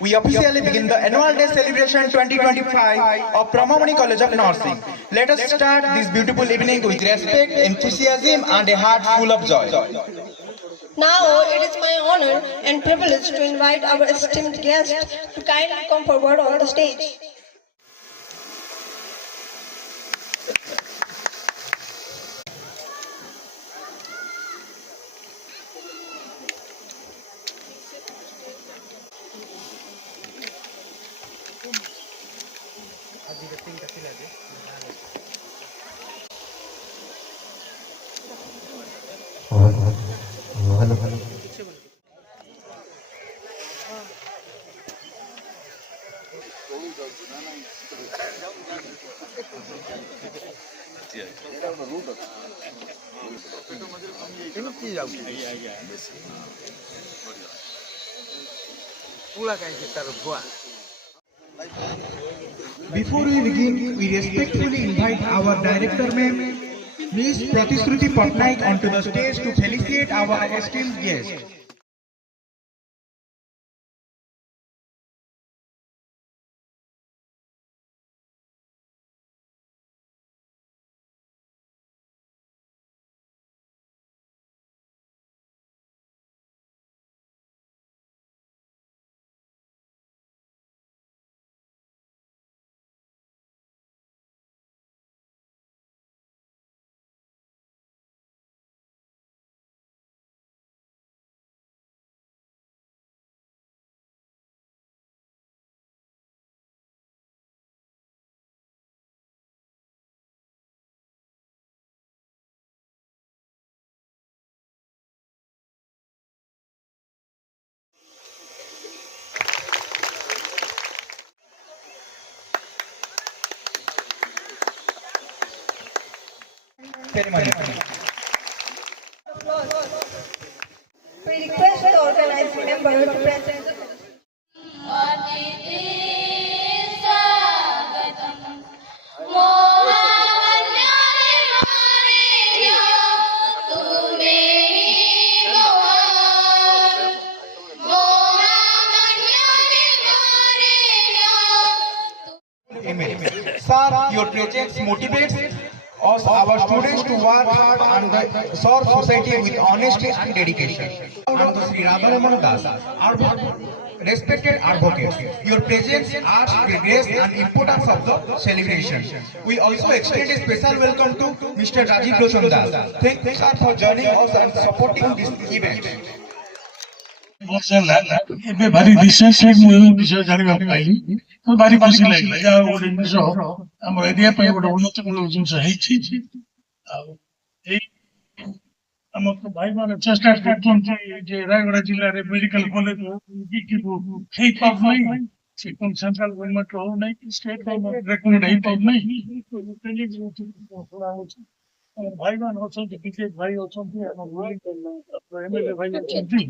We officially begin the annual day celebration 2025 of Brahmamani College of Nursing. Let us start this beautiful evening with respect, enthusiasm and a heart full of joy. Now it is my honor and privilege to invite our esteemed guest to kindly come forward on the stage. ভালো Before we begin, we respectfully invite our director ma'am, Ms. Pratisruti Patnaik onto the stage to felicitate our esteemed guest. Ceremony. We request the organizing member to present the Amen. Sir, your presence motivates us, our students, to work hard and serve society with honesty and dedication. And the Sri Radharaman Das, our respected advocates, your presence adds to the grace and importance of the celebration. We also extend a special welcome to Mr. Rajiv Roshan Das. Thank you, sir, for joining us and supporting this event. ଏବେ ଭାରି ବିଶେଷ ବିଷୟ ଜାଣିବାକୁ ପାଇଲି ଭାରି ଖୁସି ଲାଗିଲା ଯାହା ଗୋଟେ ଜିନିଷ ଆମ ଏରିଆ ପାଇଁ ଗୋଟେ ଉନ୍ନତିମୂଳକ ଜିନିଷ ହେଇଛି ଆଉ ଏଇ ଆମର ତ ଭାଇମାନେ ଚେଷ୍ଟା କରୁଛନ୍ତି ଯେ ରାୟଗଡ଼ା ଜିଲ୍ଲାରେ ମେଡିକାଲ କଲେଜ ହେଇପାରୁନାହିଁ ସେ କୋଣ ସେଣ୍ଟ୍ରାଲ ଗଭର୍ଣ୍ଣମେଣ୍ଟ ହଉନାହିଁ ଷ୍ଟେଟ ଗଭର୍ଣ୍ଣମେଣ୍ଟ ରେକମେଣ୍ଡ ହେଇପାରୁନାହିଁ ଭାଇମାନେ ଅଛନ୍ତି ବିଜେପି ଭାଇ ଅଛନ୍ତି ଆମ ଏମଏଲଏ ଭାଇ ଅଛନ୍ତି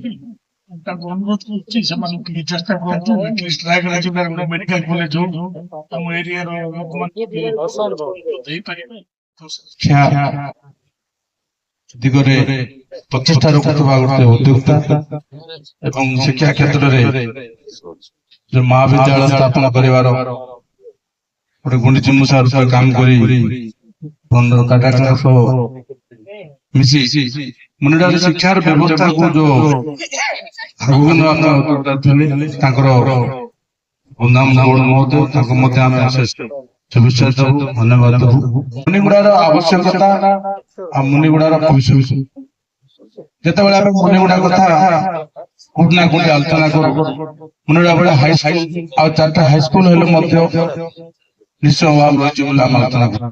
ତାଙ୍କୁ ଅନୁରୋଧ କରୁଛି ସେମାନଙ୍କୁ ଟିକେ ଚେଷ୍ଟା କରନ୍ତୁ ରାୟଗଡ଼ା ଜିଲ୍ଲାରେ ଗୋଟେ ମେଡିକାଲ କଲେଜ ହଉ ଆମ ଏରିଆର ଲୋକମାନେ ଦେଇପାରିବେ ଦିଗରେ ପ୍ରଚେଷ୍ଟା ରଖୁଥିବା ଗୋଟେ ଉଦ୍ୟୋକ୍ତା ଏବଂ ଶିକ୍ଷା କ୍ଷେତ୍ରରେ ଯୋଉ ମହାବିଦ୍ୟାଳୟ ସ୍ଥାପନ କରିବାର ଗୋଟେ ଗୁଣ୍ଡିଚି ମୂଷା ରୂପେ କାମ କରି ସହ ମିଶି ମୁନିରାଜ ଶିକ୍ଷାର ବ୍ୟବସ୍ଥାକୁ ଯୋଉ ତାଙ୍କର ମହୋଦୟ ତାଙ୍କୁ ମଧ୍ୟ ଆମେ ଶୁଭେଚ୍ଛା ଦେବୁ ଧନ୍ୟବାଦ ଦେବୁ ମୁନିଗୁଡାର ଆବଶ୍ୟକତା ଆଉ ମୁନିଗୁଡାର ଭବିଷ୍ୟତ ଯେତେବେଳେ ଆମେ ମୁନିଗୁଡା କଥା କୋଉଠି ନା କୋଉଠି ଆଲୋଚନା କରୁ ମୁନିଗୁଡା ବେଳେ ହାଇସ୍କୁଲ ଆଉ 4ଟା ହାଇସ୍କୁଲ ହେଲେ ମଧ୍ୟ ନିଶ୍ଚୟ ଅଭାବ ରହିଛି ବୋଲି ଆମେ ଆଲୋଚନା କରୁ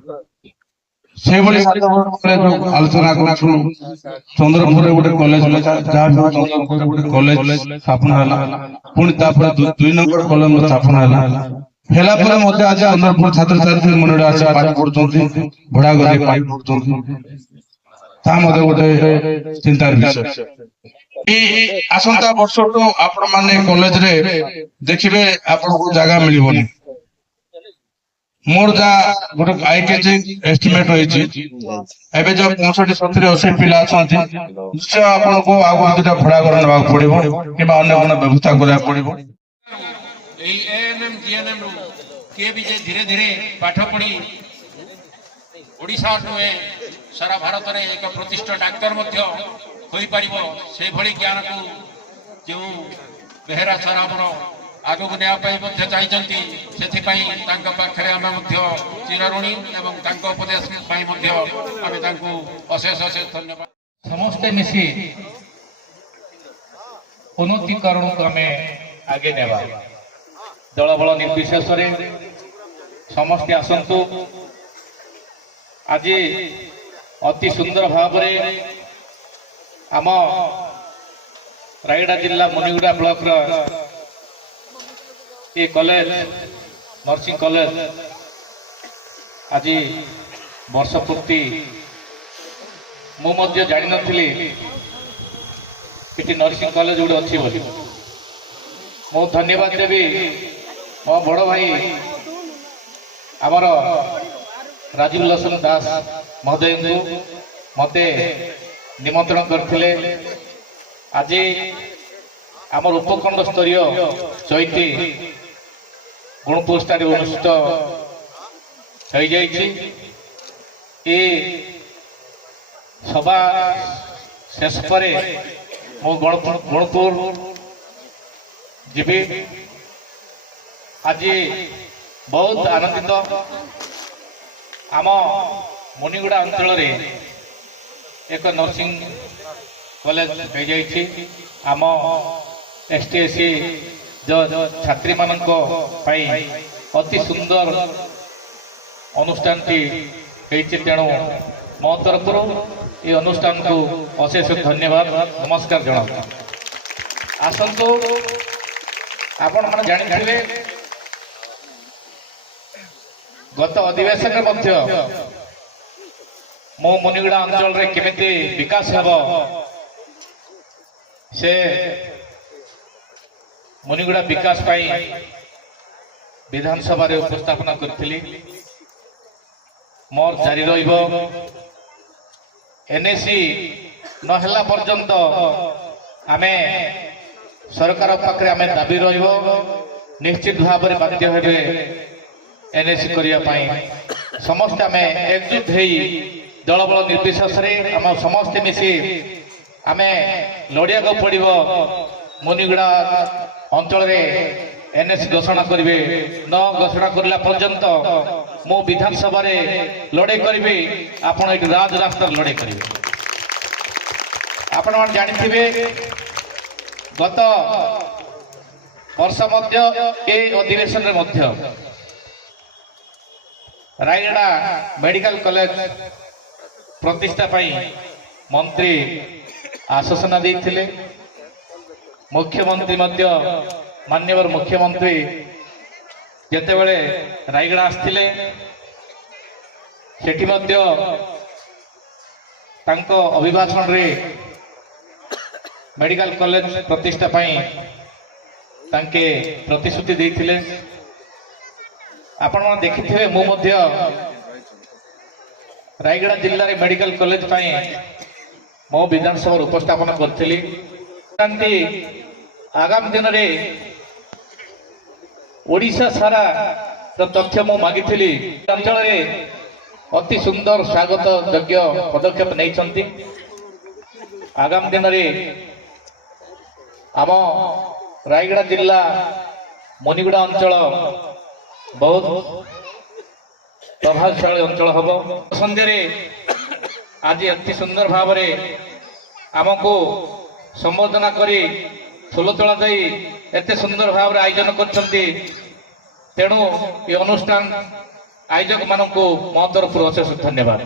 ସେଇଭଳି ଆଲୋଚନା କରୁଛୁ ଚନ୍ଦ୍ରପୁରରେ ଗୋଟେ କଲେଜ ଯାହା ବି ଚନ୍ଦ୍ରପୁରରେ ଗୋଟେ କଲେଜ ସ୍ଥାପନ ହେଲା ପୁଣି ତାପରେ 2 ନମ୍ବର କଲେଜ ସ୍ଥାପନ ହେଲା ପରେ ମଧ୍ୟ ଆଜି ଚନ୍ଦ୍ରପୁର ଛାତ୍ରଛାତ୍ରୀ ମନରେ ଆସି ପାଠ ପଢୁଛନ୍ତି ଭଡା ଘରେ ପାଠ ପଢୁଛନ୍ତି ତାହା ମଧ୍ୟ ଗୋଟେ ଚିନ୍ତାର ବିଷୟ ଏଇ ଆସନ୍ତା ବର୍ଷଠୁ ଆପଣ ମାନେ କଲେଜରେ ଦେଖିବେ ଆପଣଙ୍କୁ ଜାଗା ମିଳିବନି मोर जा गोटे आईकेजी एस्टिमेट रही एबे जो 65 70 80 पिला अछंती निश्चय आपन को आगु दुटा भड़ा घर नबा पड़िबो किबा अन्य कोन व्यवस्था करा पड़िबो एएनएम जीएनएम रु किए भी जे धीरे धीरे पाठ पढ़ी ओडिशा नुहे सारा भारत में एक प्रतिष्ठित डाक्तर हो से भली ज्ञान को जो बेहेरा सर आमर आग को नहीं चाहिए से पाखे आम चिरऋणी और उपदेश आम अशेष अशेष धन्यवाद समस्ते मिसी उन्नतीकरण को आम आगे नेबा दल बल निर्विशेष समस्ते आसतु आज अति सुंदर भाव आम रायगड़ा जिला मुनिगुड़ा ब्लॉक ये कॉलेज नर्सिंग कॉलेज आज वर्ष पूर्ति मुझे जानी नी कि नर्सिंग कॉलेज गोटे अच्छी बोली मु धन्यवाद देवी मो बड़ भाई आमर राजीव लोचन दास महोदय को मते निमंत्रण करथिले आज आमर उपखंड स्तरीय चैती गुणपुर ठारे अनुष्ठित हो सभा शेष पर मु गुणपुर जीवी आज बहुत आनंदित आम मुनिगुड़ा अंचल एक नर्सिंग कॉलेज हो आम एसटी एससी जो छात्री मानक अति सुंदर अनुष्ठान तेणु मो तरफ ये अनुष्ठान को अशेष धन्यवाद नमस्कार जना आसतु आपण मैंने जानी गत अधिवेशन मो मुनिगुड़ा अंचल रे केमिति विकास हेब से मुनिगुड़ा विकास पाई विधानसभा रे उपस्थापना करथिली मोर जारी रहिबो एनएसी नहला पर्यंत आमे सरकार पाखरे आमे दाबी रहिबो निश्चित भाव में बाध्य हेबे एनएसी करिया पाई समस्त आमे एकजुट हेई दल बल निर्विशेष आम समस्ते मिसी आम लड़िया को पड़ो मुनिगुड़ा अंचल एनएसी घोषणा करेंगे न घोषणा करला पर्यंत मो विधानसभा लड़े करी आपण ये राजरास्ता लड़े करेंगे आपण जानी गत वर्ष अधिवेशन रायगड़ा मेडिकल कॉलेज प्रतिष्ठा पाई मंत्री आश्वासन देते मुख्यमंत्री माननीय मुख्यमंत्री जितेबले रायगड़ा आसते सेठी अभिभाषण रे मेडिकल कॉलेज प्रतिष्ठा पाई तांके प्रतिश्रुति देते आपण देखिथे मु रायगड़ा जिले में मेडिकल कॉलेज पाई मो विधानसभा उपस्थापन करी आगामी दिन में ओडिशा सारा तथ्य मु मागी अंचल अति सुंदर स्वागत योग्य पदक्षेप नहीं आगामी दिन में आम रायगड़ा जिला मुनिगुड़ा अंचल बहुत प्रभावशाली अंचल हम संध्यारे आज अति सुंदर भाव आमको संबोधना करी फूलतोड़ा दे एत सुंदर भाव आयोजन कर अनुष्ठान आयोजक मानक मो तरफ अशेष धन्यवाद।